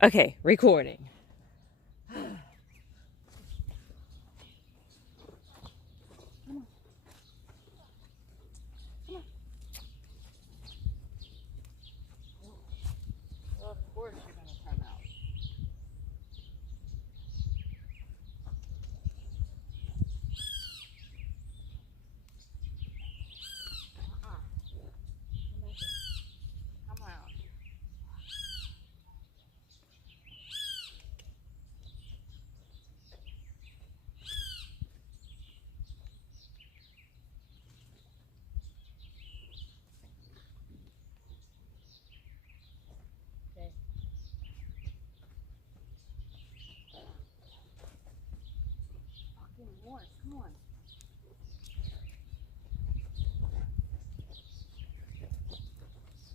Okay, recording. Well, of course you're going to come out. Come out. Okay. Fucking horse, come on.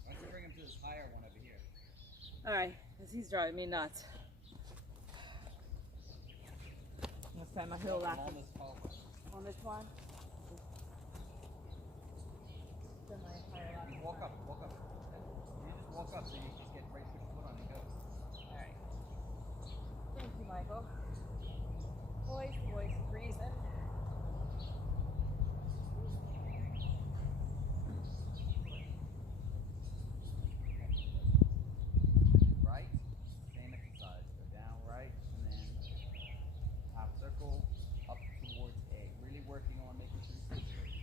Why don't you bring him to this higher one over here? Alright, because he's driving me nuts. I'm gonna find my hill I'm laughing. on this tall one. On this one? Then my higher lap. You walk up. You just walk up so you just get right put your foot on and go. Alright. Thank you, Michael. Voice, reason. Right, same exercise. Go down right and then half circle up towards A. Really working on making sure you stay straight.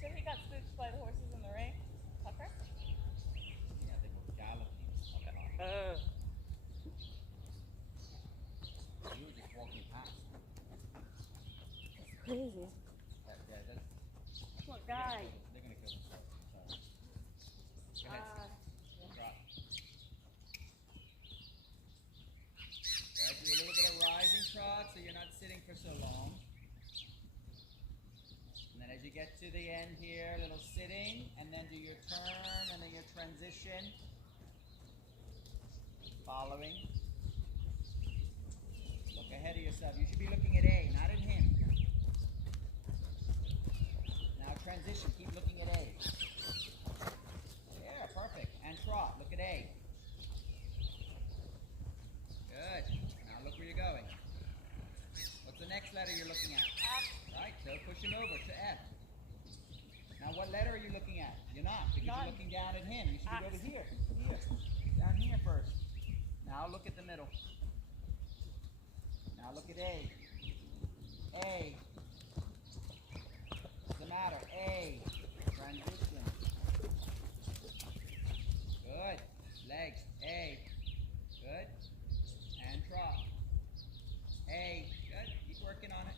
So he got spooked by the horses in the ring? Tucker? Yeah, they were galloping up top. Oh. You were just walking past. It's crazy. Yeah, that's What guy? they're gonna kill themselves. Sorry. Go ahead. Drop. Right, do a little bit of rising trot so you're not sitting for so long. And then as you get to the end here, a little sitting, and then do your turn, and then your transition. Following. Look ahead of yourself. You should be looking at A, not at him. Now transition, keep looking at A. Yeah, perfect. And trot, look at A. Good. Now look where you're going. What's the next letter you're looking at? F. Right, so pushing over to F. Now what letter are you looking at? You're not, because None. you're looking down at him. You should be X. over here. Here. Down here first. Now look at the middle. Now look at A. A. What's the matter? A. Transition. Good. Legs. A. Good. And trot. A. Good. Keep working on it.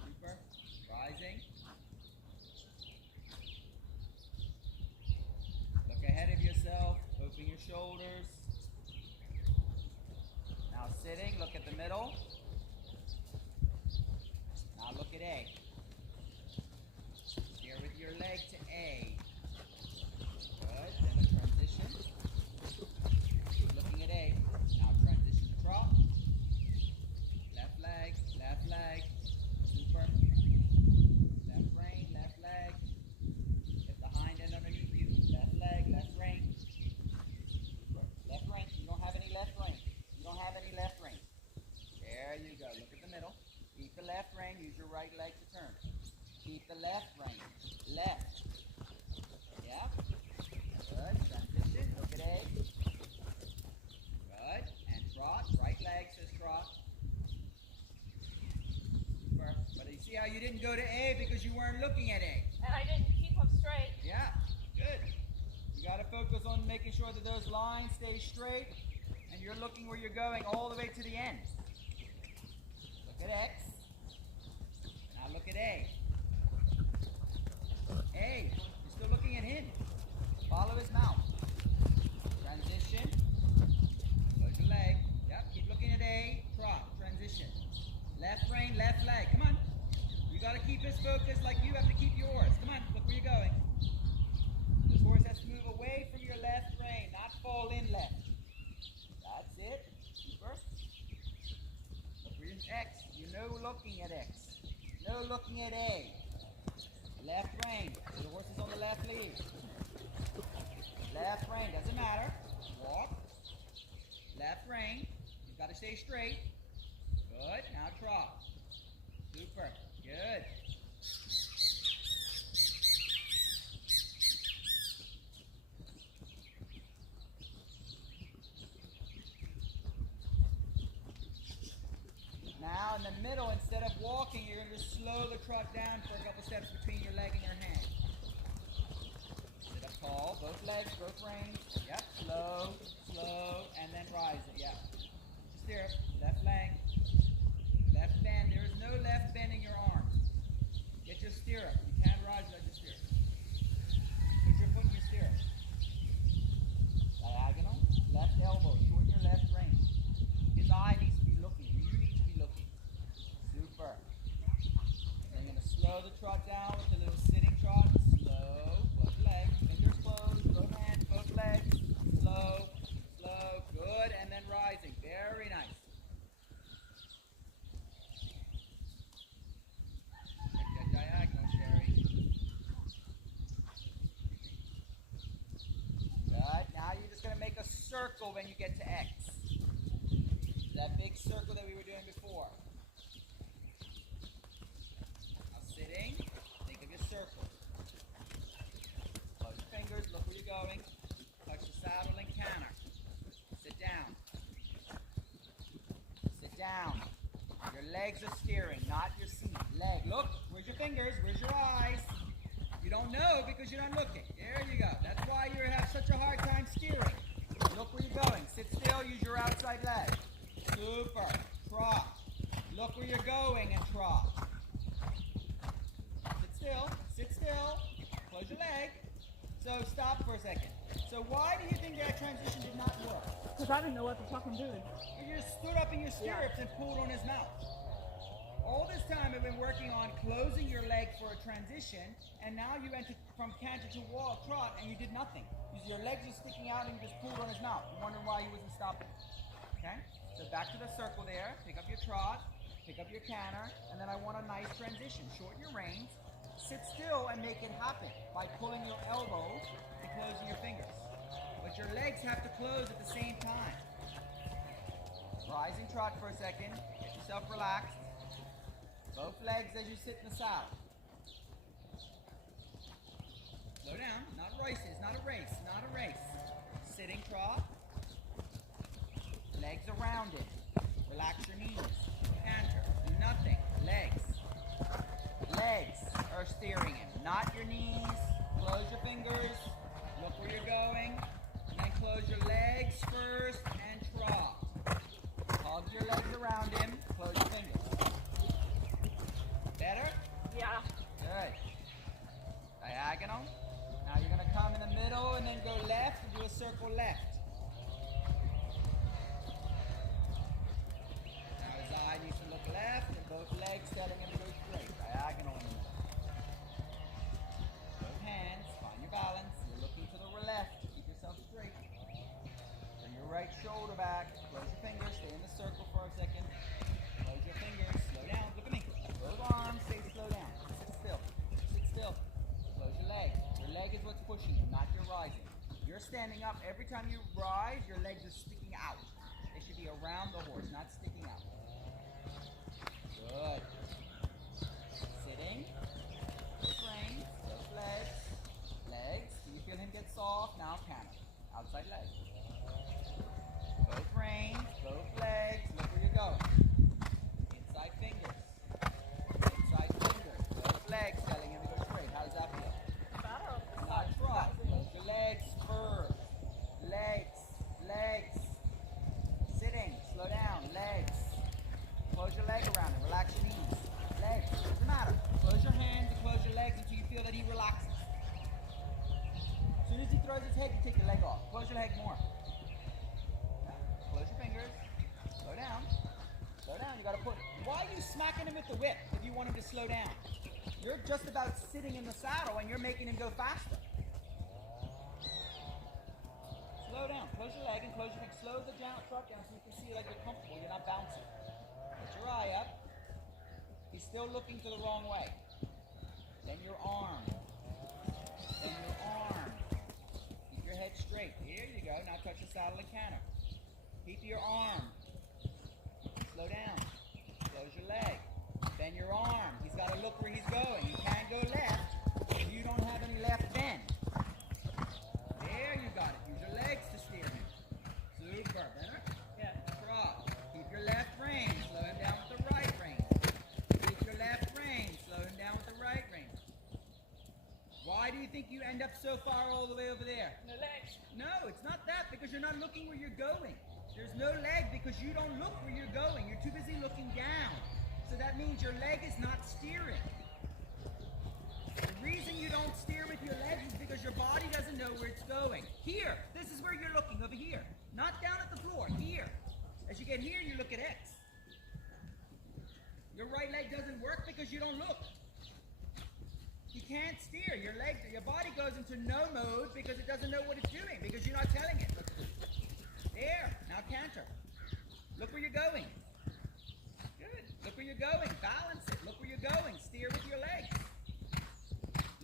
Super. Rising. Look ahead of yourself. Open your shoulders. Now sitting. Look at the middle. Now look at A. Steer with your leg to A. Good. Then a transition. Keep looking at A. Now transition to trot. Left leg. Super. Left rein, left leg. Get the hind end underneath you. Left leg, left rein. Super. Left rein. You don't have any left rein. There you go. Look at the middle. Keep the left rein. Use your right leg to turn. Keep the left rein. Left. Yeah. Good. Transition. Look at A. Good. And trot. Right leg says trot. Super. But you see how you didn't go to A because you weren't looking at A. And I didn't keep him straight. Yeah. Good. You got to focus on making sure that those lines stay straight and you're looking where you're going all the way to the end. Look at X. Now look at A. A. You're still looking at him. Follow his mouth. Transition. Close your leg. Yep. Keep looking at A. Trot. Transition. Left rein, left leg. Come on. You got to keep his focus like you have to keep yours. Come on. Look where you're going. This horse has to move away from your left rein, not fall in left. That's it. Super. Look where your X. You know looking at X. No looking at A. Left rein. The horse is on the left lead. in, doesn't matter. Walk. Left rein. You've got to stay straight. Good. Now trot. Super. Good. Now in the middle, instead of walking, you're going to just slow the trot down for a couple steps between your leg and your hand. Sit up tall, both legs, both reins. Yep, slow, slow, and then rise it. Yep. Stirrup, left leg, left bend. There is no left bend in your arms. Get your stirrup. You can't rise without your stirrup. Put your foot in your stirrup. Diagonal, left elbow, shorten your left rein. His eye needs to be looking. You need to be looking. Super. Then you're going to slow the trot down with a little sitting trot. Slow. Both legs. Fingers closed. Both hands. Both legs. Slow. Slow. Good. And then rising. Very nice. Make that diagonal, Sherry. Good. Now you're just going to make a circle when you get to X. That big circle that we were doing before. Now sitting, think of your circle. Close your fingers, look where you're going. Touch the saddle and canter. Sit down. Sit down. Your legs are steering, not your seat. Leg, look, where's your fingers, where's your eyes? You don't know because you're not looking. There you go. That's why you have such a hard time steering. Look where you're going. Sit still, use your outside leg. Super. Trot. Look where you're going and trot. Sit still. Sit still. Close your leg. So stop for a second. So why do you think that transition did not work? Because I didn't know what the fuck I'm doing. You just stood up in your stirrups and pulled on his mouth. All this time I've been working on closing your leg for a transition, and now you went from canter to walk, trot, and you did nothing. Your legs are sticking out and you just pulled on his mouth. You're wondering why he wasn't stopping. Okay? So back to the circle there. Pick up your trot, pick up your canter, and then I want a nice transition. Shorten your reins. Sit still and make it happen by pulling your elbows and closing your fingers. But your legs have to close at the same time. Rising trot for a second. Get yourself relaxed. Both legs as you sit in the saddle. Slow down. Not races. Not a race. Not a race. Sitting trot. Legs around it. Relax your knees. Canter. Nothing. Legs. Legs are steering it. Not your knees. Close your fingers. Look where you're going. And then close your legs first and trot. Hug your legs around him. Close your fingers. Better? Yeah. Good. Diagonal. Now you're going to come in the middle and then go left and do a circle left. Now his eye needs to look left and both legs telling him to go straight. Diagonal in the middle. Both hands, find your balance. You're looking to the left. Keep yourself straight. Bring your right shoulder back. Close your fingers. Stay in the circle for a second. Close your fingers. Slow down. Look at me. Both arms. Stay slow down. Sit still. Sit still. Close your leg. Your leg is what's pushing you, not your rising. You're standing up. Every time you rise, your legs are sticking out. They should be around the horse, not sticking out. Good. Sitting. Both reins. Both legs. Legs. Do you feel him get soft? Now canter. Outside leg. Both reins. Both legs. Look where you're going. Inside fingers. Inside fingers. Both legs telling him to go straight. How does that feel? Not trot. Close your legs first. Legs. Legs. Sitting. Slow down. Legs. Close your leg around him. Relax your knees. Legs. Doesn't matter. Close your hands and close your legs until you feel that he relaxes. As soon as he throws his head, you take your leg off. Close your leg more. Close your fingers. Slow down. Slow down. You gotta put. Why are you smacking him with the whip if you want him to slow down? You're just about sitting in the saddle and you're making him go faster. Slow down. Close your leg and close your leg. Slow the trot down so you can see like you're comfortable. You're not bouncing. Put your eye up. He's still looking to the wrong way. Then your arm. Then your arm. Keep your head straight. Here saddle and canter. Keep your arm. Slow down. Close your leg. Bend your arm. He's got to look where he's going. He can't go left if you don't have any left bend. There, you got it. Use your legs to steer him. Super. Better? Yeah. Trot. Keep your left rein. Slow him down with the right rein. Keep your left rein. Slow him down with the right rein. Why do you think you end up so far all the way over there? No legs. No, it's not that, because you're not looking where you're going. There's no leg because you don't look where you're going. You're too busy looking down. So that means your leg is not steering. The reason you don't steer with your legs is because your body doesn't know where it's going. Here, this is where you're looking, over here. Not down at the floor, here. As you get here, you look at X. Your right leg doesn't work because you don't look. You can't steer. Your body goes into no mode because it doesn't know what it's doing, because you're not telling it. There. Now canter. Look where you're going. Good. Look where you're going. Balance it. Look where you're going. Steer with your legs.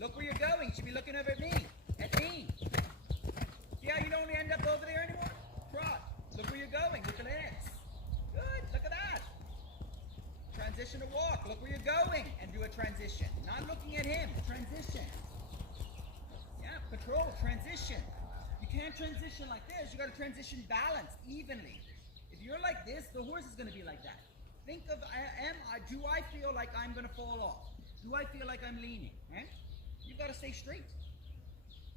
Look where you're going. You should be looking over at me. At me. See how you don't end up over there anymore? Trot. Look where you're going. Look at X. Good. Look at that. Transition to walk. Look where you're going and do a transition. Not looking at him. Transition. Yeah, patrol. Transition. You can't transition like this. You got to transition balanced, evenly. If you're like this, the horse is going to be like that. Think of, do I feel like I'm going to fall off? Do I feel like I'm leaning? Right? You've got to stay straight.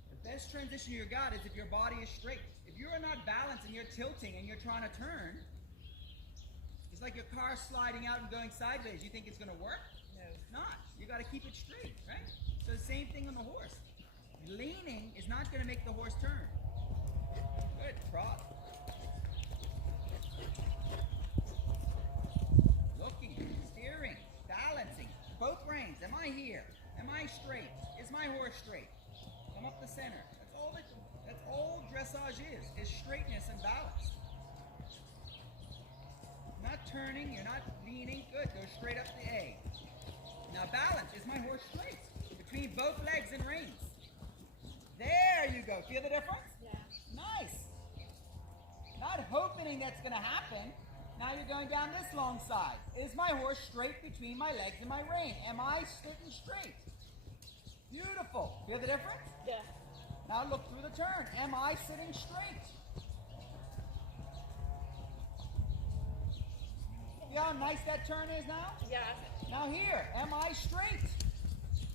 The best transition you got is if your body is straight. If you're not balanced and you're tilting and you're trying to turn, it's like your car sliding out and going sideways. You think it's going to work? No. It's not. You got to keep it straight, right? So the same thing on the horse. Leaning is not going to make the horse turn. Good. Trot. Looking, steering, balancing. Both reins. Am I here? Am I straight? Is my horse straight? Come up the center. That's all dressage is straightness and balance. Not turning, you're not leaning. Good. Go straight up the A. Now balance. Is my horse straight? Between both legs and reins. There you go. Feel the difference? Yeah. Nice. Not hoping that's going to happen. Now you're going down this long side. Is my horse straight between my legs and my rein? Am I sitting straight? Beautiful. Feel the difference? Yeah. Now look through the turn. Am I sitting straight? See how nice that turn is now? Yeah. Now here, am I straight?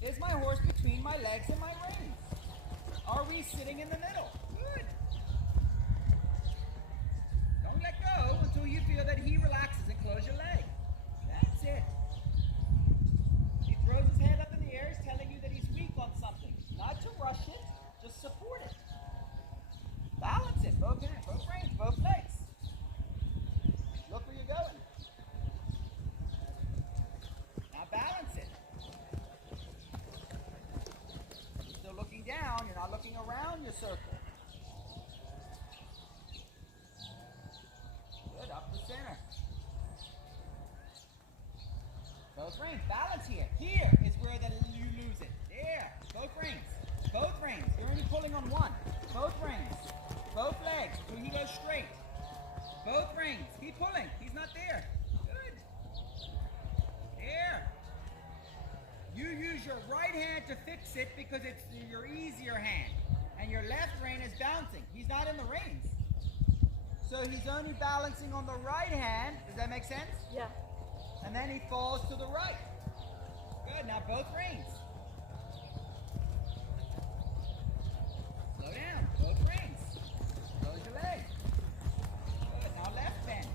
Is my horse between my legs and my reins? Are we sitting in the middle? Good. Don't let go until you feel that he relaxes and close your leg. That's it. He throws his head up in the air, he's telling you that he's weak on something. Not to rush it, just support it. Balance it, both hands, both reins, both legs. Look where you're going. Now balance it. You're still looking down, you're not looking around your circle. Good, up the center. Both reins, balance here. Here is where you lose it. There, both reins. Both reins. You're only pulling on one. Both reins. Both legs. So he goes straight. Both reins. Keep pulling. He's not there. Good. There. You use your right hand to fix it because it's your easier hand. And your left rein is bouncing. He's not in the reins. So he's only balancing on the right hand. Does that make sense? Yeah. And then he falls to the right. Good. Now both reins. Slow down. Both reins. Close your leg. Good. Now left bend.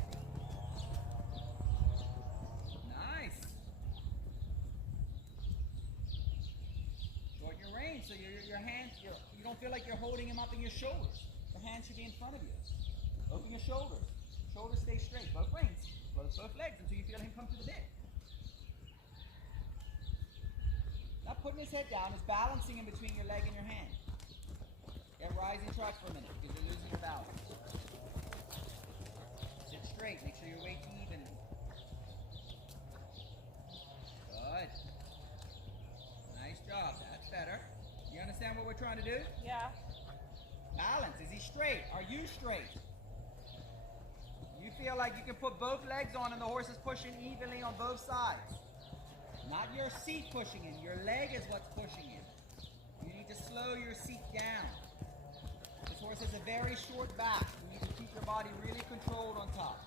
Nice. Shorten your reins so your hands, you don't feel like you're holding him up in your shoulders. The hand should be in front of you. Open your shoulders. Shoulders stay straight. Both reins. Close both legs until you feel him come to the bit. Now putting his head down is balancing in between your leg and your hand. Get rising trot for a minute because you're losing your balance. Sit straight. Make sure your weight's even. Good. Nice job. That's better. You understand what we're trying to do? Yeah. Balance. Is he straight? Are you straight? You feel like you can put both legs on and the horse is pushing evenly on both sides. Not your seat pushing in. Your leg is what's pushing in. You need to slow your seat down. This horse has a very short back. You need to keep your body really controlled on top.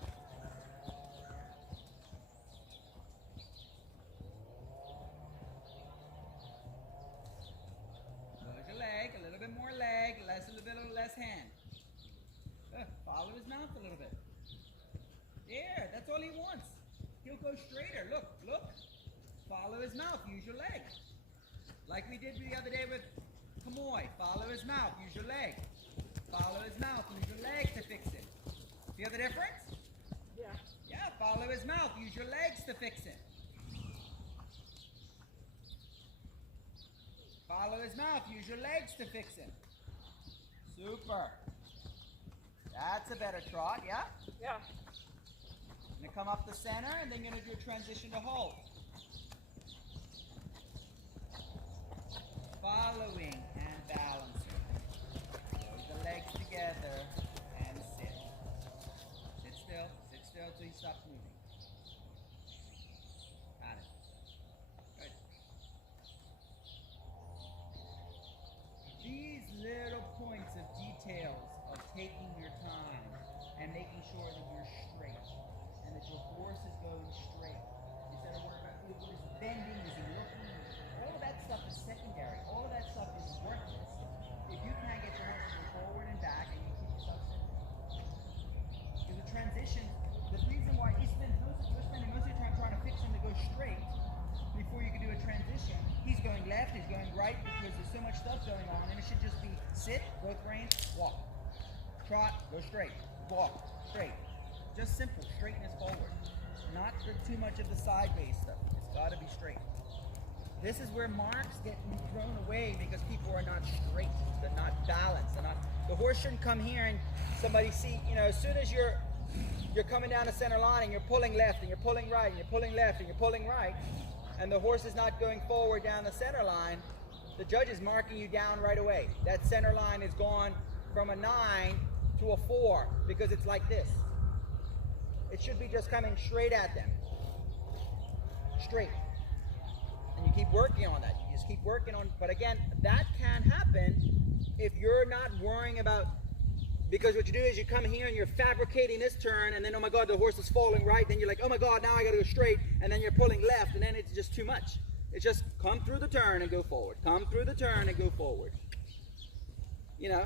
Close your leg, a little bit more leg, a little bit less hand. Follow his mouth a little bit. There, that's all he wants. He'll go straighter. Look, look. Follow his mouth, use your leg. Like we did the other day with Kamoy. Follow his mouth, use your leg. Follow his mouth, use your leg to fix it. Feel the difference? Yeah. Yeah, follow his mouth, use your legs to fix it. Follow his mouth, use your legs to fix it. Super. That's a better trot, yeah? Yeah. Gonna come up the center and then you're gonna do a transition to hold. Following and balancing. Close the legs together and sit. Sit still till he stops moving. Got it. Good. These little points of details of taking your time and making sure that you're straight and that your horse is going straight. Instead of worrying about what is bending, is he looking? All of that stuff is secondary. All of that stuff is worthless if you can't get your horse to go forward and back and you keep yourself simple. Because a transition, the reason why you're spending most of your time trying to fix him to go straight before you can do a transition, he's going left, he's going right because there's so much stuff going on, and it should just be sit, both reins, walk. Trot, go straight. Walk, straight. Just simple, straightness forward. Not too much of the sideways stuff. It's got to be straight. This is where marks get thrown away because people are not straight. They're not balanced. They're not. The horse shouldn't come here and somebody see. You know, as soon as you're coming down the center line and you're pulling left and you're pulling right and you're pulling left and you're pulling right, and the horse is not going forward down the center line, the judge is marking you down right away. That center line is gone from a 9 to a 4 because it's like this. It should be just coming straight at them. Straight. And you keep working on that. You just keep working on, but again, that can happen if you're not worrying about, because what you do is you come here and you're fabricating this turn and then, oh my God, the horse is falling right. Then you're like, oh my God, now I got to go straight. And then you're pulling left and then it's just too much. It's just come through the turn and go forward. Come through the turn and go forward. You know,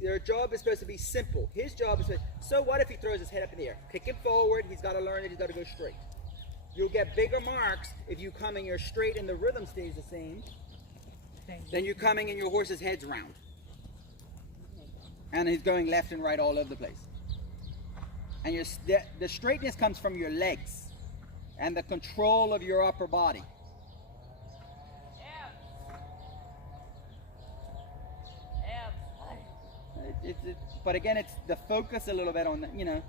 their job is supposed to be simple. His job is, so what if he throws his head up in the air? Kick him forward. He's got to learn that he's got to go straight. You'll get bigger marks if you come and you're straight and the rhythm stays the same than you coming and your horse's head's round. And he's going left and right all over the place. And the straightness comes from your legs and the control of your upper body. But again, it's the focus a little bit on the, you know.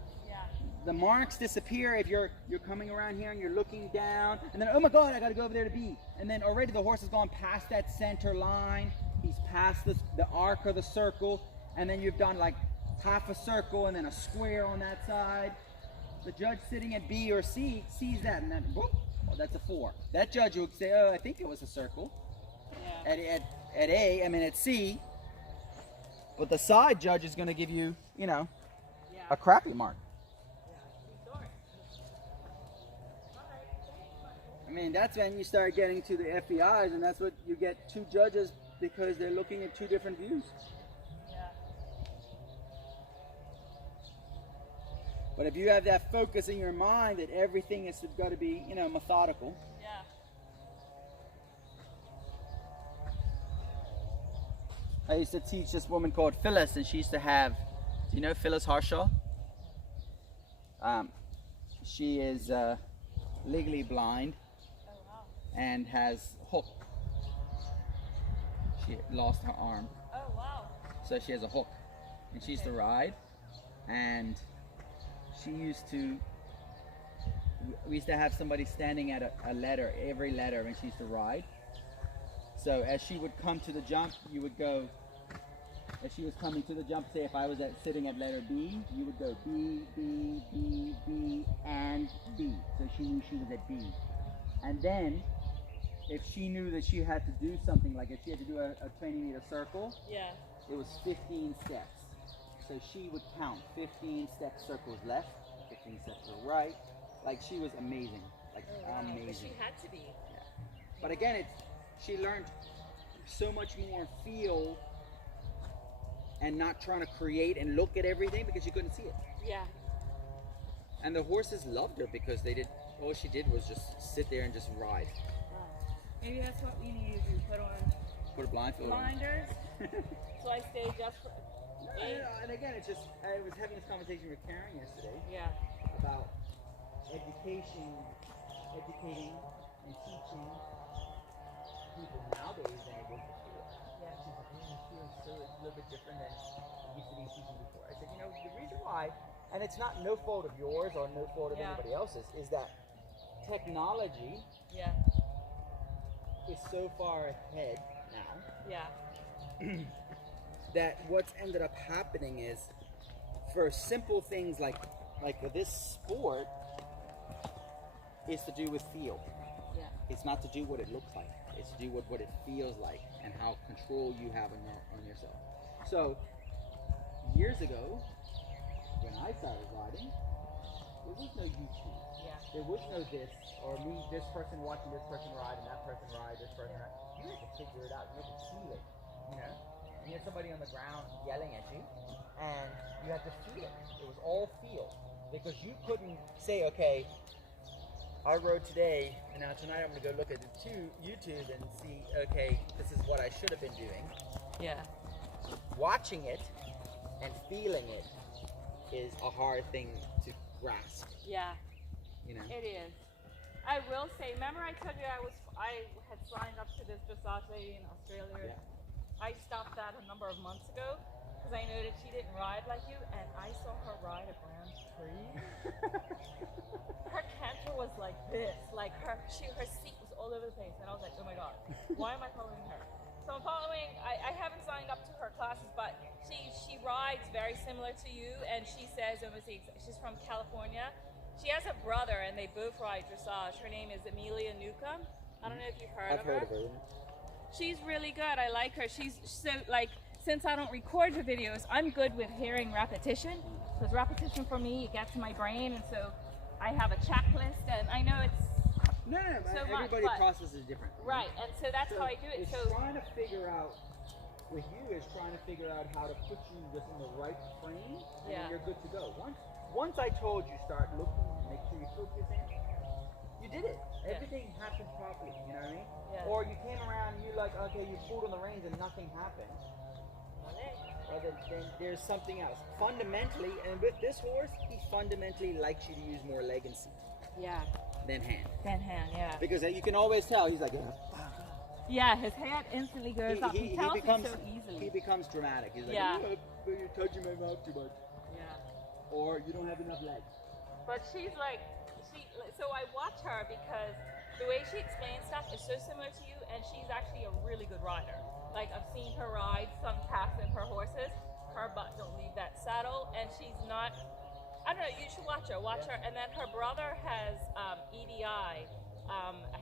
The marks disappear if you're coming around here and you're looking down and then, oh my God, I got to go over there to B. And then already the horse has gone past that center line. He's past the arc or the circle. And then you've done like half a circle and then a square on that side. The judge sitting at B or C sees that and then, whoop, oh, that's a 4. That judge would say, oh, I think it was a circle. Yeah. At A, I mean at C. But the side judge is going to give you, you know, a crappy mark. I mean, that's when you start getting to the FEIs, and that's what you get 2 judges because they're looking at 2 different views. Yeah. But if you have that focus in your mind that everything has got to be, you know, methodical. Yeah. I used to teach this woman called Phyllis, and she used to have, do you know Phyllis Harshaw? She is legally blind. And has hook. She lost her arm. Oh, wow. So she has a hook. And she used to ride. And she used to, we used to have somebody standing at a letter, every letter, when she used to ride. So as she would come to the jump, you would go, if she was coming to the jump, say if I was sitting at letter B, you would go B, B, B, B, and B. So she knew she was at B. And then, if she knew that she had to do something, like if she had to do a 20-meter circle, Yeah. it was 15 steps. So she would count 15 step circles left, 15 steps to the right. Like she was amazing, like amazing. But she had to be. Yeah. But again, she learned so much more feel and not trying to create and look at everything because she couldn't see it. Yeah. And the horses loved her because all she did was just sit there and just ride. Maybe that's what we need to put on Put a blindfold on. blinders. So I stayed just for. And again, it's just, I was having this conversation with Karen yesterday Yeah. about educating and teaching people nowadays than it was before. Yeah. She's like, "Man, it feels so, it's a little bit different than it used to be teaching before." I said, the reason why, and it's not no fault of yours or no fault of Yeah. anybody else's, is that technology Yeah. is so far ahead now Yeah. that what's ended up happening is for simple things like this sport is to do with feel. Yeah. It's not to do what it looks like. It's to do with what it feels like and how control you have on yourself. So years ago, when I started riding, there was no YouTube. Yeah. There was no this person watching this person ride and that person ride, this person ride. You had to figure it out. You had to feel it, And you had somebody on the ground yelling at you, and you had to feel it. It was all feel. Because you couldn't say, okay, I rode today, and now tonight I'm going to go look at YouTube and see, okay, this is what I should have been doing. Yeah. Watching it and feeling it is a hard thing to grasp, Yeah. It is. I will say, remember I told you I had signed up to this dressage lady in Australia. Yeah. I stopped that a number of months ago because I know that she didn't ride like you, and I saw her ride a Grand Prix. Her canter was like this, like her seat was all over the place, and I was like, oh my god, why am I following her? So I'm following. I haven't signed up to her classes, but she rides very similar to you, and she says she's from California. She has a brother, and they both ride dressage. Her name is Amelia Newcomb. I don't know if you've heard I've of her. heard of her. She's really good. I like her. She's so since I don't record her videos, I'm good with hearing repetition. Because repetition for me, it gets to my brain, and so I have a checklist, and I know it's No, So everybody's much, but- process is different. right, and so that's how I do it. It's So trying to figure out, with you, is trying to figure out how to put you just in the right frame, and Yeah. then you're good to go. Once I told you start looking, make sure you focus in, you did it. Yeah. Everything happened properly, you know what I mean? Yeah. Or you came around and you're like, okay, you pulled on the reins and nothing happened. Well, then there's something else. Fundamentally, and with this horse, he fundamentally likes you to use more leg and seat yeah, than hand. then hand, yeah. Because you can always tell, he's like, Yeah, his head instantly goes up. He tells becomes, me so easily. he becomes dramatic. He's like, Yeah. "Oh, you're touching my mouth too much. Yeah. Or you don't have enough legs. But she's so I watch her because the way she explains stuff is so similar to you, and she's actually a really good rider. Like, I've seen her ride some tasks in her horses. Her butt don't leave that saddle, and she's not, I don't know, you should watch her. And then her brother has EDI,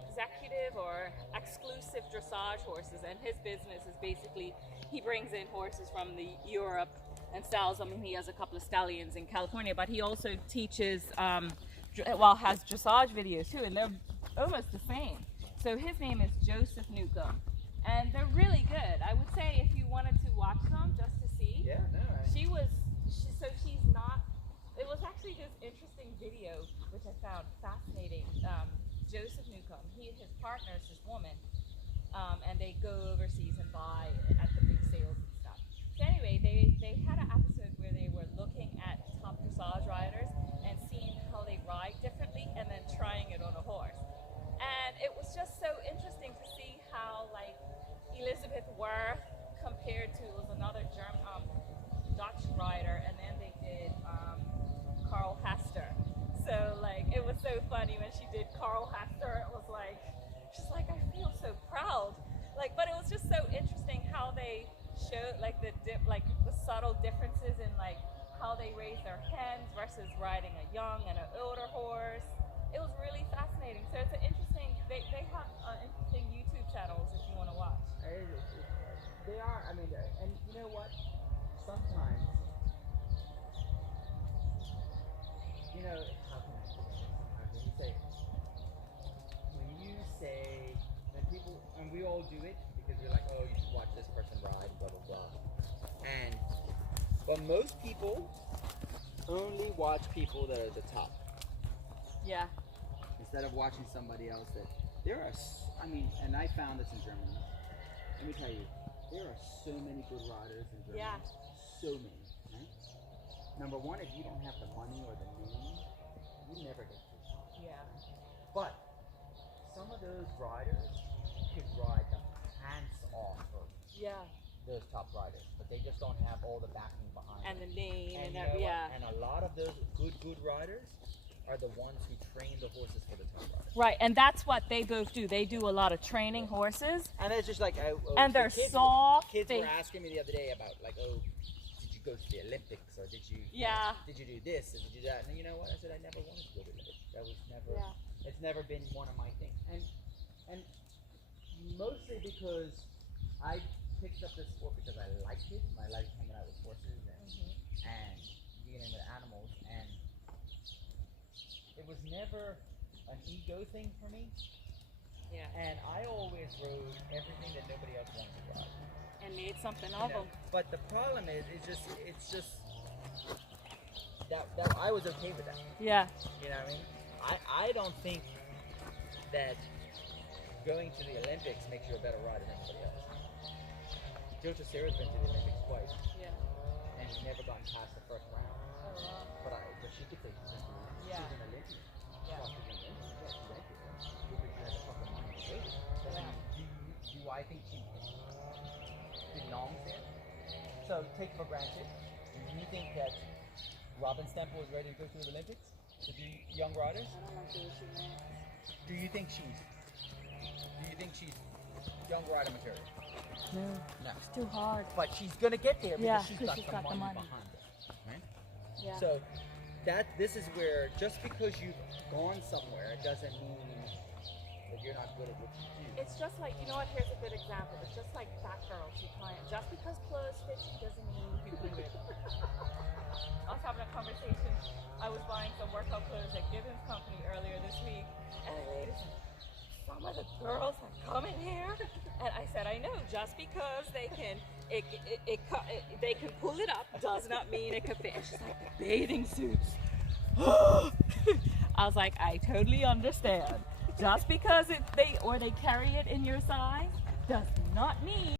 executive or exclusive dressage horses, and his business is basically, he brings in horses from Europe and sells them, and he has a couple of stallions in California, but he also teaches, has dressage videos too, and they're almost the same. So his name is Joseph Newcomb, and they're really good. I would say if you wanted to watch them just to see. Yeah, no. She's not, it was actually this interesting video, which I found fascinating. Joseph Newcomb, his partner is this woman, and they go overseas and buy at the big sales and stuff. So anyway, they had an episode where they were looking at top dressage riders and seeing how they ride differently and then trying it on a horse. And it was just so interesting to see how, like, Elizabeth Worth compared to another Dutch rider, and then they did Carl Hester. So, like, it was so funny when she did Carl Hester. It was like, she's like, I feel so proud. Like, but it was just so showed like the subtle differences in like how they raise their hens versus riding a young and an older horse. It was really fascinating. So it's an interesting. They have interesting YouTube channels if you want to watch. They are. I mean, and you know what? Sometimes, you know, how can I say this? When you say, and people, and we all do it because we're like, oh, you should watch this person ride, blah blah blah. But most people only watch people that are at the top. Yeah. Instead of watching somebody else that there are, I mean, and I found this in Germany. Let me tell you, there are so many good riders in Germany. Yeah. So many, right? Number one, if you don't have the money or the name, you never get to the top. Yeah. But some of those riders could ride the pants off of Yeah. those top riders, but they just don't have all the backing behind And them. the name and you that. know what? Yeah. And a lot of those good riders are the ones who train the horses for the top riders. Right, and that's what they both do. They do a lot of training horses, And it's just like, and they're soft. Kids they, were asking me the other day about like, oh, did you go to the Olympics or did you? Yeah. Did you do this or did you do that? And you know what? I said I never wanted to go to the Olympics. That was never. Yeah. It's never been one of my things. And mostly because I picked up this sport because I liked it. I liked hanging out with horses and being in with animals. And it was never an ego thing for me. Yeah. And I always rode everything that nobody else wanted to ride. And made something You of know, them. but the problem is, it's just that I was okay with that. Yeah. You know what I mean? I don't think that going to the Olympics makes you a better rider than anybody else. Joe Tessera's been to the Olympics twice, Yeah. and he's never gotten past the first round. But she could say she's an Olympian. Yeah. She's an Olympian. Yeah. Well, she's an Olympian. Yeah, she's an Olympian. Because she has a fucking money to do it. So do I think she belongs there? So take for granted. Do you think that Robin Stemple is ready to go to the Olympics to be young riders? I don't know if she wins. Do you think she's young rider material? No. No. It's too hard. But she's gonna get there because Yeah, she's 'cause got, she's the, got the money money. behind it. Right? Yeah. So this is where just because you've gone somewhere doesn't mean that you're not good at what you do. It's just like, you know what, here's a good example. It's just like fat girls who try it. Just because clothes fit you doesn't mean you can do it. I was having a conversation. I was buying some workout clothes at Gibbons Company earlier this week, and the lady said, some of the girls are coming here, and I said, I know, just because they can they can pull it up does not mean it can fit. And she's like, the bathing suits. I was like, I totally understand. Just because they carry it in your size does not mean